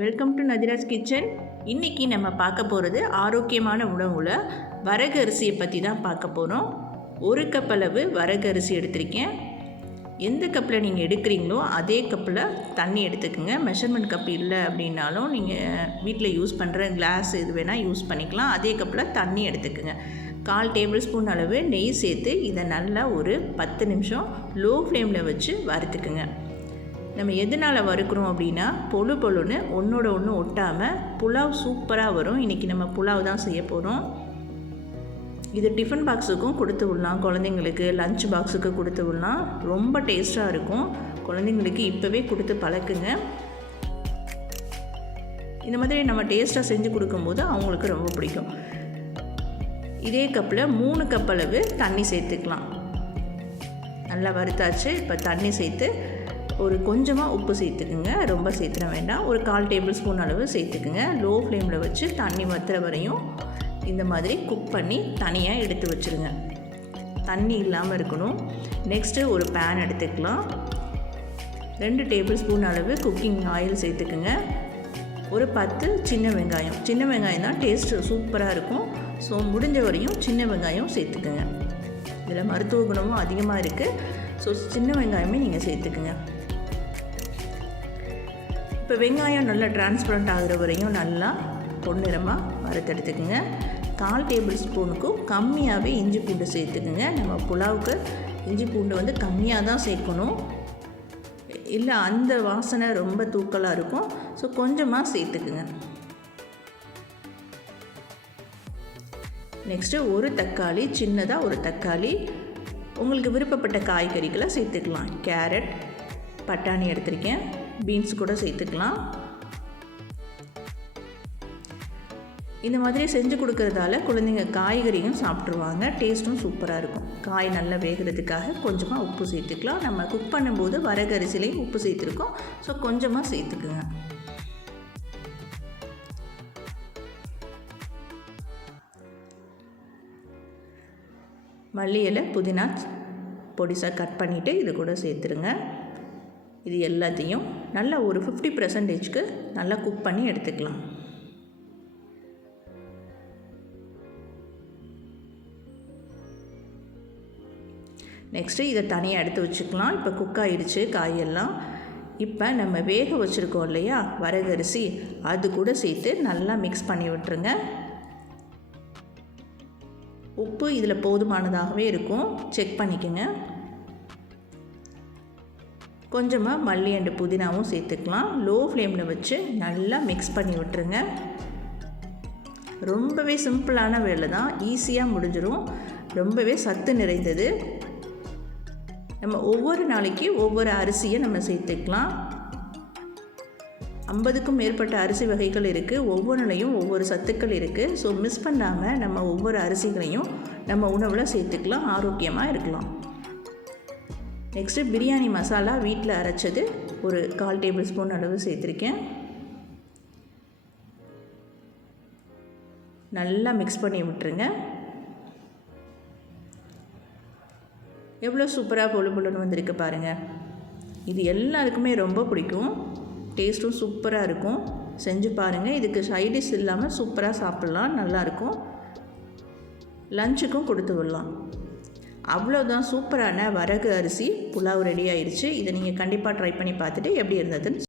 Welcome to நதிராஜ் kitchen இன்றைக்கி நம்ம பார்க்க போகிறது ஆரோக்கியமான உணவில் வரகு அரிசியை பற்றி தான் பார்க்க போகிறோம் ஒரு கப் அளவு வரகு அரிசி எடுத்திருக்கேன். எந்த கப்பில் நீங்கள் எடுக்கிறீங்களோ அதே கப்பில் தண்ணி எடுத்துக்கோங்க. மெஷர்மெண்ட் கப் இல்லை அப்படின்னாலும் நீங்கள் வீட்டில் யூஸ் பண்ணுற கிளாஸ் இது வேணால் யூஸ் பண்ணிக்கலாம். அதே கப்பில் தண்ணி எடுத்துக்கோங்க. கால் டேபிள் ஸ்பூன் அளவு நெய் சேர்த்து இதை நல்லா ஒரு பத்து நிமிஷம் லோ ஃப்ளேமில் வச்சு வறுத்துக்குங்க. நம்ம எதனால் வறுக்கிறோம் அப்படின்னா பொழு பொழுன்னு ஒன்றோட ஒன்று ஒட்டாமல் புலாவ் சூப்பராக வரும். இன்றைக்கி நம்ம புலாவ் தான் செய்ய போகிறோம் இது டிஃபன் பாக்ஸுக்கும் கொடுத்து விடலாம். குழந்தைங்களுக்கு லஞ்ச் பாக்ஸுக்கு கொடுத்து விடலாம். ரொம்ப டேஸ்ட்டாக இருக்கும். குழந்தைங்களுக்கு இப்போவே கொடுத்து பழக்குங்க. இந்த மாதிரி நம்ம டேஸ்ட்டாக செஞ்சு கொடுக்கும்போது அவங்களுக்கு ரொம்ப பிடிக்கும். இதே கப்பில் மூணு கப் அளவு தண்ணி சேர்த்துக்கலாம். நல்லா வறுத்தாச்சு. இப்போ தண்ணி சேர்த்து ஒரு கொஞ்சமாக உப்பு சேர்த்துக்குங்க. ரொம்ப சேர்த்துட வேண்டாம். ஒரு கால் டேபிள் ஸ்பூன் அளவு சேர்த்துக்குங்க. லோ ஃப்ளேமில் வச்சு தண்ணி வத்துற வரையும் இந்த மாதிரி குக் பண்ணி தனியாக எடுத்து வச்சுருங்க. தண்ணி இல்லாமல் இருக்கணும். நெக்ஸ்ட்டு ஒரு பேன் எடுத்துக்கலாம். ரெண்டு டேபிள் ஸ்பூன் அளவு குக்கிங் ஆயில் சேர்த்துக்குங்க. ஒரு பத்து சின்ன வெங்காயம். சின்ன வெங்காயம் தான் டேஸ்ட்டு சூப்பராக இருக்கும். ஸோ முடிஞ்ச வரையும் சின்ன வெங்காயம் சேர்த்துக்குங்க. இதில் மருத்துவ குணமும் அதிகமாக இருக்குது ஸோ சின்ன வெங்காயமே நீங்கள் சேர்த்துக்குங்க. இப்போ வெங்காயம் நல்லா டிரான்ஸ்பரண்ட் ஆகிற வரையும் நல்லா பொன்னிறமாக வறுத்தெடுத்துக்குங்க கால் டேபிள் ஸ்பூனுக்கும் கம்மியாகவே இஞ்சி பூண்டு சேர்த்துக்குங்க. நம்ம புலாவுக்கு இஞ்சி பூண்டு வந்து கம்மியாக தான் சேர்க்கணும். இல்லை அந்த வாசனை ரொம்ப தூக்கலாக இருக்கும். ஸோ கொஞ்சமாக சேர்த்துக்குங்க. நெக்ஸ்ட்டு ஒரு தக்காளி சின்னதாக ஒரு தக்காளி. உங்களுக்கு விருப்பப்பட்ட காய்கறிகளை சேர்த்துக்கலாம். கேரட் பட்டாணி எடுத்திருக்கேன். பீன்ஸ் கூட சேர்த்துக்கலாம். இந்த மாதிரி செஞ்சு கொடுக்கறதால குழந்தைங்க காய்கறியும் சாப்பிட்ருவாங்க டேஸ்ட்டும் சூப்பராக இருக்கும். காய் நல்லா வேகிறதுக்காக கொஞ்சமாக உப்பு சேர்த்துக்கலாம். நம்ம குக் பண்ணும்போது வரகரிசிலையும் உப்பு சேர்த்துருக்கோம். ஸோ கொஞ்சமாக சேர்த்துக்குங்க. மல்லி இலை புதினா பொடிசாக கட் பண்ணிவிட்டு இது கூட சேர்த்துருங்க. இது எல்லாத்தையும் நல்லா ஒரு ஃபிஃப்டி பர்சன்டேஜ்க்கு நல்லா குக் பண்ணி எடுத்துக்கலாம். நெக்ஸ்ட்டு இதை தனியாக எடுத்து வச்சுக்கலாம். இப்போ குக் ஆகிடுச்சு காயெல்லாம். இப்போ நம்ம வேக வச்சுருக்கோம் இல்லையா வரகரிசி அது கூட சேர்த்து நல்லா மிக்ஸ் பண்ணி விட்டுருங்க. உப்பு இதில் போதுமானதாகவே இருக்கும். செக் பண்ணிக்கோங்க. கொஞ்சமாக மல்லி அண்டு புதினாவும் சேர்த்துக்கலாம். லோ ஃப்ளேமில் வச்சு நல்லா மிக்ஸ் பண்ணி விட்டுருங்க. ரொம்பவே சிம்பிளான வேலை தான். ஈஸியாக முடிஞ்சிடும் ரொம்பவே சத்து நிறைந்தது. நம்ம ஒவ்வொரு நாளைக்கு ஒவ்வொரு அரிசியை நம்ம சேர்த்துக்கலாம். ஐம்பதுக்கும் மேற்பட்ட அரிசி வகைகள் இருக்குது ஒவ்வொன்றுலையும் ஒவ்வொரு சத்துக்கள் இருக்குது ஸோ மிஸ் பண்ணாமல் நம்ம ஒவ்வொரு அரிசிகளையும் நம்ம உணவில் சேர்த்துக்கலாம். ஆரோக்கியமாக இருக்கலாம். நெக்ஸ்ட்டு பிரியாணி மசாலா வீட்டில் அரைச்சது ஒரு கால் டேபிள் ஸ்பூன் அளவு சேர்த்துருக்கேன். நல்லா மிக்ஸ் பண்ணி விட்டுருங்க. எவ்வளோ சூப்பராக பொழு பொழுன்னு வந்திருக்கு பாருங்கள் இது எல்லாருக்குமே ரொம்ப பிடிக்கும். டேஸ்ட்டும் சூப்பராக இருக்கும். செஞ்சு பாருங்கள் இதுக்கு சைடிஷ் இல்லாமல் சூப்பராக சாப்பிட்லாம். நல்லாயிருக்கும் லஞ்சுக்கும் கொடுத்து விடலாம். அவ்வளோதான் சூப்பரான வரகு அரிசி புலாவ் ரெடி ஆயிடுச்சு இதை நீங்கள் கண்டிப்பாக ட்ரை பண்ணி பார்த்துட்டு எப்படி இருந்ததுன்னு